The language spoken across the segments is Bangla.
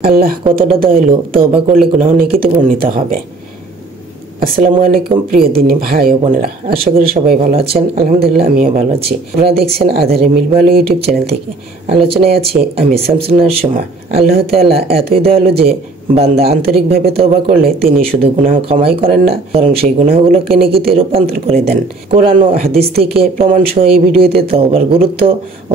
আল্লাহ কতটা দয়ালু, তওবা করলে গুনাহ নেকিতে পরিণত হবে। আসসালামু আলাইকুম প্রিয় দিনী ভাই ও বোনেরা, আশা করি সবাই ভালো আছেন। আলহামদুলিল্লাহ আমিও ভালো আছি। আপনারা দেখছেন আধারে মিলবালো ইউটিউব চ্যানেল থেকে। আলোচনায় আছি আমি শামসুন্নাহার সুমা। আল্লাহ তাআলা এতই দয়ালু যে বান্দা আন্তরিকভাবে তওবা করলে তিনি শুধু গুনাহ ক্ষমাই করেন না, বরং সেই গুনাহগুলোকে নেকিতে রূপান্তর করে দেন। কোরআন ও হাদিস থেকে প্রমাণ সহ এই ভিডিওতে তওবার গুরুত্ব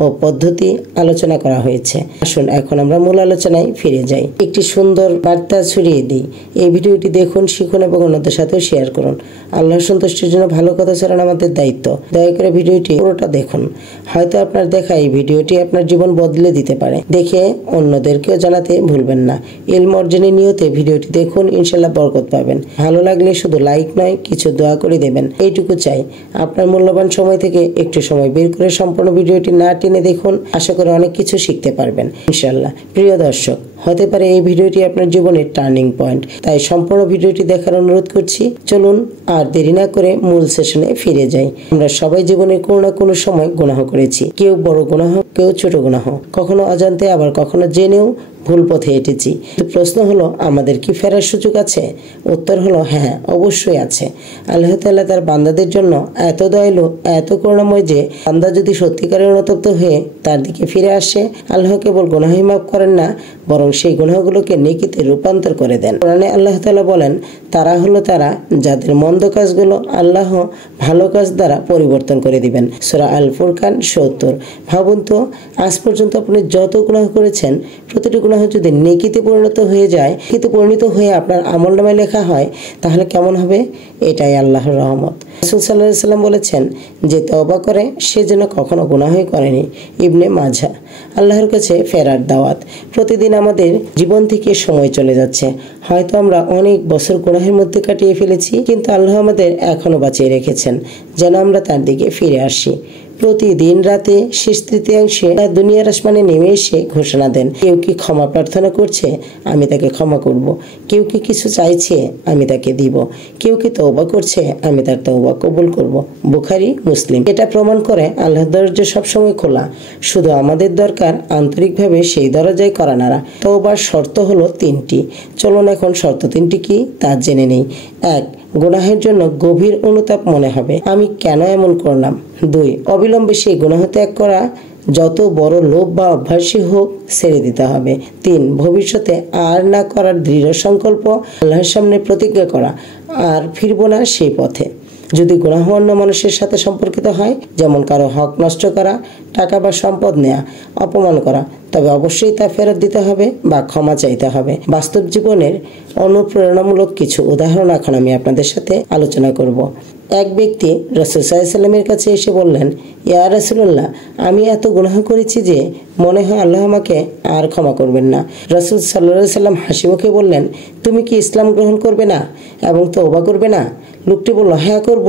ও পদ্ধতি আলোচনা করা হয়েছে। আসুন এখন আমরা মূল আলোচনায় ফিরে যাই। একটি সুন্দর বার্তা ছড়িয়ে দিই। এই ভিডিওটি দেখুন, শিখুন এবং অন্যদের সাথেও শেয়ার করুন। আল্লাহর সন্তুষ্টির জন্য ভালো কথা ছড়ানো আমাদের দায়িত্ব। দয়া করে ভিডিওটি পুরোটা দেখুন। হয়তো আপনার দেখা এই ভিডিওটি আপনার জীবন বদলে দিতে পারে। দেখে অন্যদেরকেও জানাতে ভুলবেন না। ইলম অর্জনের নিয়তে ভিডিওটি দেখুন, ইনশাআল্লাহ বরকত পাবেন। ভালো লাগলে শুধু লাইক নয়, কিছু দোয়া করে দেবেন, এইটুকু চাই। আপনার মূল্যবান সময় থেকে একটু সময় বের করে সম্পূর্ণ ভিডিওটি না টেনে দেখুন। আশা করি অনেক কিছু শিখতে পারবেন ইনশাআল্লাহ। প্রিয় দর্শক, হতে পারে এই ভিডিওটি আপনার জীবনের টার্নিং পয়েন্ট, তাই সম্পূর্ণ ভিডিওটি দেখার অনুরোধ করছি। চলুন আর দেরি না করে মূল সেশনে ফিরে যাই। আমরা সবাই জীবনে কোনো না কোনো সময় গুনাহ করেছি। কেউ বড় গুনাহ, কেউ ছোট গুনাহ, কখনো অজান্তে আবার কখনো জেনেও ভুল পথে হেঁটেছি। প্রশ্ন হলো, আমাদের কি ফেরার সুযোগ আছে? উত্তর হলো হ্যাঁ, অবশ্যই আছে। আল্লাহ তাআলা তার বান্দাদের জন্য এত দয়ালু, এত করুণাময় যে বান্দা যদি সত্যিকারের অনুতপ্ত হয়ে তার দিকে ফিরে আসে, আল্লাহ কেবল গুনাহই মাফ করেন না, বরং সেই গুনাহগুলোকে নেকিতে রূপান্তর করে দেন। কোরআনে আল্লাহ তাআলা বলেন, তারা যাদের মন্দ কাজগুলো আল্লাহ ভালো কাজ দ্বারা পরিবর্তন করে দিবেন। সূরা আল ফুরকান ৭০। ভাবুন তো, আজ পর্যন্ত আপনি যত গুনাহ করেছেন, প্রতিটি গুনাহ যদি নেকিতে পরিণত হয়ে যায়, কিন্তু পরিণত হয়ে আপনার আমলনামায় লেখা হয়, তাহলে কেমন হবে? এটাই আল্লাহর রহমত। রাসূল সাল্লাল্লাহু আলাইহি ওয়াসাল্লাম বলেছেন যে তওবা করে সে যেন কখনো গুনাহই করেনি। ইবনে মাজাহ। আল্লাহর কাছে ফেরার দাওয়াত। প্রতিদিন আমাদের জীবন থেকে সময় চলে যাচ্ছে। হয়তো আমরা অনেক বছর গুনাহের মধ্যে কাটিয়ে ফেলেছি, কিন্তু আল্লাহ আমাদের এখনো বাঁচিয়ে রেখেছেন যেন আমরা তার দিকে ফিরে আসি। প্রতিদিন রাতে শেষ তৃতীয়াংশে দুনিয়ার আসমানে নেমে এসে ঘোষণা দেন, কেউ কি ক্ষমা প্রার্থনা করছে, আমি তাকে ক্ষমা করব। কেউ কি কিছু চাইছে, আমি তাকে দিব। কেউ কি তওবা করছে, আমি তার তওবা কবুল করব। বুখারী, মুসলিম। এটা প্রমাণ করে আল্লাহর দরজা সবসময় খোলা, শুধু আমাদের দরকার আন্তরিকভাবে সেই দরজায় করা নাড়া। তওবার শর্ত হলো ৩টি। চলুন এখন শর্ত ৩টি কি তা জেনে নেই। ১. গুনাহের জন্য গভীর অনুতাপ মনে হবে, আমি কেন এমন করলাম। ২. অবিলম্বে সেই গুনাহ ত্যাগ করা, যত বড় লোভ বা অভ্যাসই হোক ছেড়ে দিতে হবে। ৩. ভবিষ্যতে আর না করার দৃঢ় সংকল্প, আল্লাহর সামনে প্রতিজ্ঞা করা, আর ফিরব না সেই পথে। যদি গুনাহ অন্য মানুষের সাথে সম্পর্কিত হয়, যেমন কারো হক নষ্ট করা, টাকা বা সম্পদ নেওয়া, অপমান করা, তবে অবশ্যই তা ফেরত দিতে হবে বা ক্ষমা চাইতে হবে। বাস্তব জীবনের অনুপ্রেরণামূলক কিছু উদাহরণ এখন আমি আপনাদের সাথে আলোচনা করব। এক ব্যক্তি রাসূল সাল্লাল্লাহু আলাইহি ওয়াসাল্লামের কাছে এসে বললেন, ইয়া রাসূলুল্লাহ, আমি এত গুনাহ করেছি যে মনে হয় আল্লাহ আমাকে আর ক্ষমা করবেন না। রাসূল সাল্লাল্লাহু আলাইহি ওয়াসাল্লাম হাসি মুখে বললেন, তুমি কি ইসলাম গ্রহণ করবে না এবং তওবা করবে না? লোকটি বলল, হ্যাঁ করব।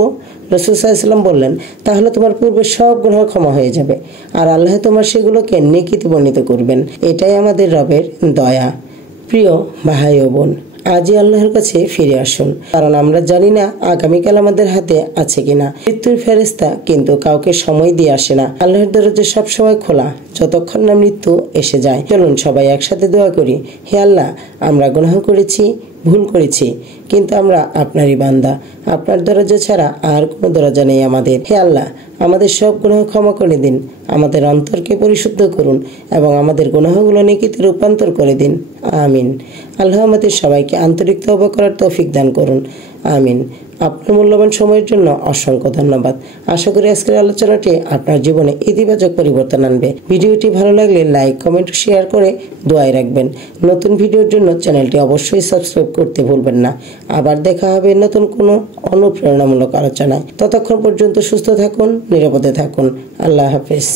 রাসূল সাল্লাল্লাহু আলাইহি ওয়াসাল্লাম বললেন, তাহলে তোমার পূর্বে সব গুনাহ ক্ষমা হয়ে যাবে, আর আল্লাহ তোমার সেগুলোকে নেকিতে পরিণত করবেন। এটাই আমাদের রবের দয়া। প্রিয় ভাই ও বোন, আজই আল্লাহর কাছে ফিরে আসুন, কারণ আমরা জানি না আগামীকাল আমাদের হাতে আছে কিনা। মৃত্যুর ফেরেশতা কিন্তু কাউকে সময় দিয়ে আসে না। আল্লাহর দরজা সবসময় খোলা, যতক্ষণ না মৃত্যু এসে যায়। চলুন সবাই একসাথে দোয়া করি। হে আল্লাহ, আমরা গুনাহ করেছি, ভুল করেছি, কিন্তু আমরা আপনারই বান্দা। আপনার দরজা ছাড়া আর কোনো দরজা নেই আমাদের। হে আল্লাহ, আমাদের সব গুনাহ ক্ষমা করে দিন, আমাদের অন্তরকে পরিশুদ্ধ করুন এবং আমাদের গুনাহগুলো নেকিতে রূপান্তর করে দিন। আমিন। আল্লাহ আমাদের সবাইকে আন্তরিক তওবা করার তৌফিক দান করুন। আমিন। আপনার মূল্যবান সময়ের জন্য অসংখ্য ধন্যবাদ। আশা করি আজকের আলোচনাটি আপনার জীবনে ইতিবাচক পরিবর্তন আনবে। ভিডিওটি ভালো লাগলে লাইক, কমেন্ট, শেয়ার করে দোয়ায় রাখবেন। নতুন ভিডিওর জন্য চ্যানেলটি অবশ্যই সাবস্ক্রাইব করতে ভুলবেন না। আবার দেখা হবে নতুন কোনো অনুপ্রেরণামূলক আলোচনায়। ততক্ষণ পর্যন্ত সুস্থ থাকুন, নিরাপদে থাকুন। আল্লাহ হাফেজ।